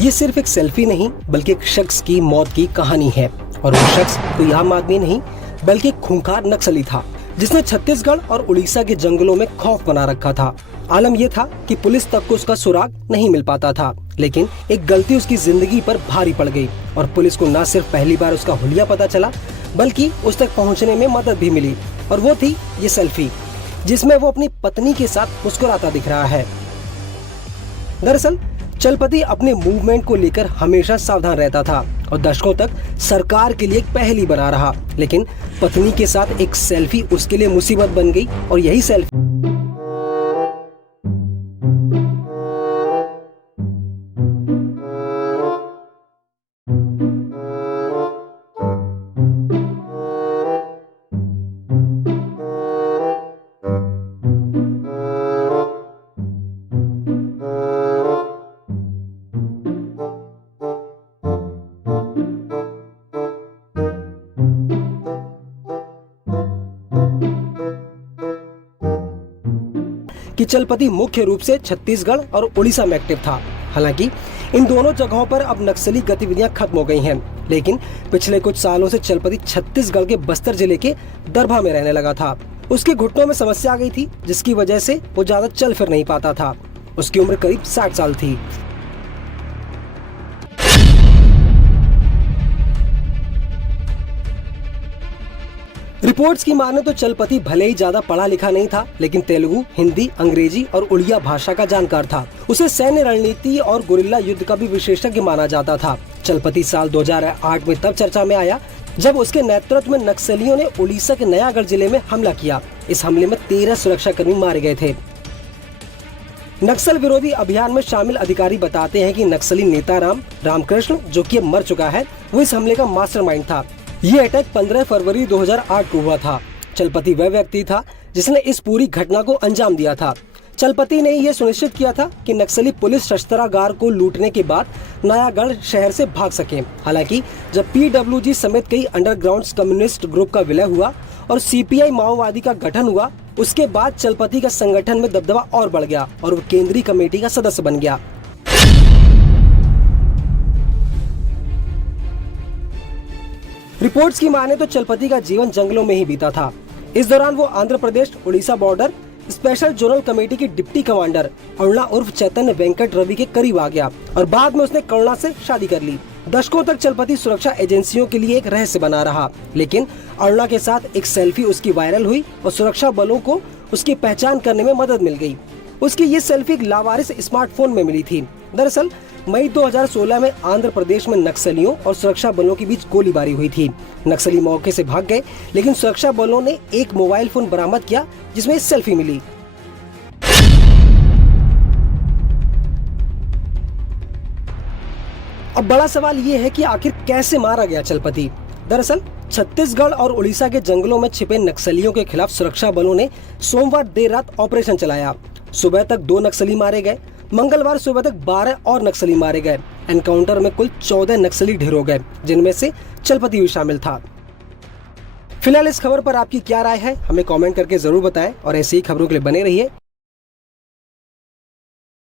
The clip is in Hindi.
ये सिर्फ एक सेल्फी नहीं बल्कि एक शख्स की मौत की कहानी है। और वो शख्स कोई आम आदमी नहीं बल्कि एक खूंखार नक्सली था जिसने छत्तीसगढ़ और उड़ीसा के जंगलों में खौफ बना रखा था। आलम यह था कि पुलिस तक को उसका सुराग नहीं मिल पाता था, लेकिन एक गलती उसकी जिंदगी पर भारी पड़ गई और पुलिस को न सिर्फ पहली बार उसका हुलिया पता चला बल्कि उस तक पहुंचने में मदद भी मिली। और वो थी ये सेल्फी जिसमें वो अपनी पत्नी के साथ मुस्कुराता दिख रहा है। दरअसल चलपति अपने मूवमेंट को लेकर हमेशा सावधान रहता था और दशकों तक सरकार के लिए एक पहेली बना रहा, लेकिन पत्नी के साथ एक सेल्फी उसके लिए मुसीबत बन गई। और यही सेल्फी कि चलपति मुख्य रूप से छत्तीसगढ़ और उड़ीसा में एक्टिव था। हालांकि इन दोनों जगहों पर अब नक्सली गतिविधियां खत्म हो गई हैं, लेकिन पिछले कुछ सालों से चलपति छत्तीसगढ़ के बस्तर जिले के दरभा में रहने लगा था। उसके घुटनों में समस्या आ गई थी जिसकी वजह से वो ज्यादा चल फिर नहीं पाता था। उसकी उम्र करीब 60 साल थी। रिपोर्ट्स की माने तो चलपति भले ही ज्यादा पढ़ा लिखा नहीं था, लेकिन तेलुगु, हिंदी, अंग्रेजी और उड़िया भाषा का जानकार था। उसे सैन्य रणनीति और गुरिल्ला युद्ध का भी विशेषज्ञ माना जाता था। चलपति साल 2008 में तब चर्चा में आया जब उसके नेतृत्व में नक्सलियों ने उड़ीसा के नयागढ़ जिले में हमला किया। इस हमले में 13 सुरक्षाकर्मी मारे गए थे। नक्सल विरोधी अभियान में शामिल अधिकारी बताते हैं कि नक्सली नेता रामकृष्ण, जो कि अब मर चुका है, वो इस हमले का मास्टरमाइंड था। ये अटैक 15 फरवरी 2008 को हुआ था। चलपति वह व्यक्ति था जिसने इस पूरी घटना को अंजाम दिया था। चलपति ने यह सुनिश्चित किया था कि नक्सली पुलिस शस्त्रागार को लूटने के बाद नयागढ़ शहर से भाग सके। हालांकि जब PWG समेत कई अंडरग्राउंड कम्युनिस्ट ग्रुप का विलय हुआ और CPI माओवादी का गठन हुआ, उसके बाद चलपति का संगठन में दबदबा और बढ़ गया और वो केंद्रीय कमेटी का सदस्य बन गया। रिपोर्ट्स की माने तो चलपति का जीवन जंगलों में ही बीता था। इस दौरान वो Andhra Pradesh Orissa border special zonal committee के डिप्टी कमांडर अरुणा उर्फ चैतन्य वेंकट रवि के करीब आ गया और बाद में उसने करुणा से शादी कर ली। दशकों तक चलपति सुरक्षा एजेंसियों के लिए एक रहस्य बना रहा, लेकिन अरुणा के साथ एक सेल्फी उसकी वायरल हुई और सुरक्षा बलों को उसकी पहचान करने में मदद मिल गई। उसकी ये सेल्फी एक लावारिस स्मार्टफोन में मिली थी। दरअसल मई 2016 में आंध्र प्रदेश में नक्सलियों और सुरक्षा बलों के बीच गोलीबारी हुई थी। नक्सली मौके से भाग गए, लेकिन सुरक्षा बलों ने एक मोबाइल फोन बरामद किया जिसमें इस सेल्फी मिली। अब बड़ा सवाल ये है कि आखिर कैसे मारा गया चलपति। दरअसल छत्तीसगढ़ और उड़ीसा के जंगलों में छिपे नक्सलियों के खिलाफ सुरक्षा बलों ने सोमवार देर रात ऑपरेशन चलाया। सुबह तक 2 नक्सली मारे गए। मंगलवार सुबह तक 12 और नक्सली मारे गए। एनकाउंटर में कुल 14 नक्सली ढेर हो गए, जिनमें से चलपति भी शामिल था। फिलहाल इस खबर पर आपकी क्या राय है, हमें कमेंट करके जरूर बताएं और ऐसी ही खबरों के लिए बने रहिए